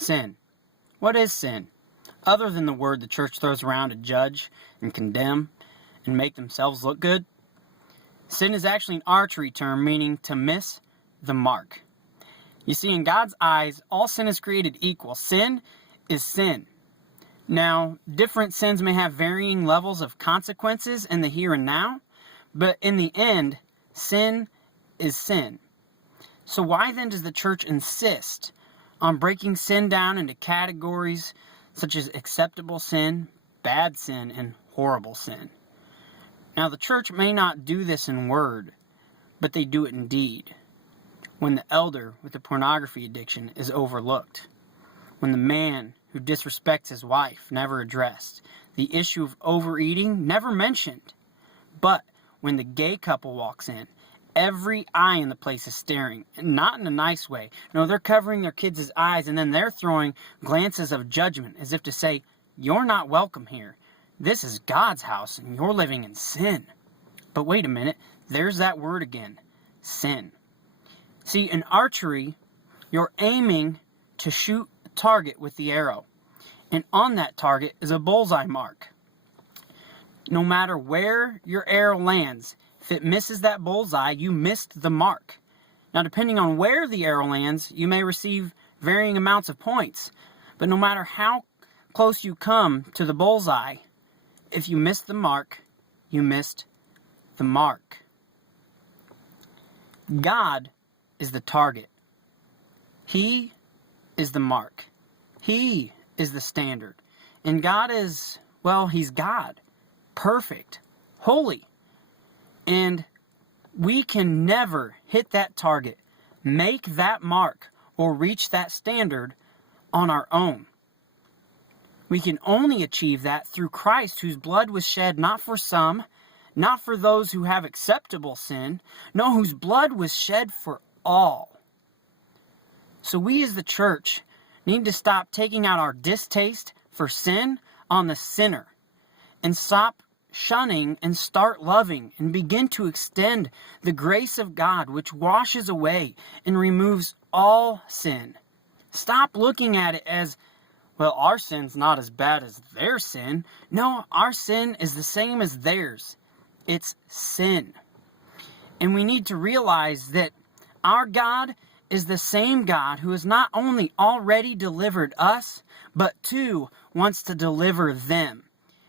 Sin. What is sin? Other than the word the church throws around to judge and condemn and make themselves look good, sin is actually an archery term meaning to miss the mark. You see, in God's eyes, all sin is created equal. Sin is sin. Now, different sins may have varying levels of consequences in the here and now, but in the end, sin is sin. So why then does the church insist on breaking sin down into categories such as acceptable sin, bad sin, and horrible sin? Now, the church may not do this in word, but they do it in deed. When the elder with a pornography addiction is overlooked, when the man who disrespects his wife never addressed, the issue of overeating never mentioned, but when the gay couple walks in, every eye in the place is staring, and not in a nice way. No, they're covering their kids' eyes, and then they're throwing glances of judgment as if to say, "You're not welcome here. This is God's house, and you're living in sin." But wait a minute, there's that word again, sin. See, in archery, you're aiming to shoot a target with the arrow, and on that target is a bullseye mark. No matter where your arrow lands, if it misses that bullseye, you missed the mark. Now, depending on where the arrow lands, you may receive varying amounts of points, but no matter how close you come to the bullseye, if you missed the mark, you missed the mark. God is the target. He is the mark. He is the standard. And God is, well, He's God. Perfect. Holy. And we can never hit that target, make that mark, or reach that standard on our own. We can only achieve that through Christ, whose blood was shed not for some, not for those who have acceptable sin, no, whose blood was shed for all. So we as the church need to stop taking out our distaste for sin on the sinner and stop shunning and start loving and begin to extend the grace of God, which washes away and removes all sin. Stop looking at it as, well, our sin's not as bad as their sin. No, our sin is the same as theirs. It's sin. And we need to realize that our God is the same God who has not only already delivered us, but too wants to deliver them.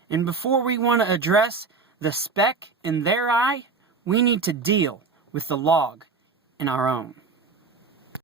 And before we want to address the speck in their eye, we need to deal with the log in our own.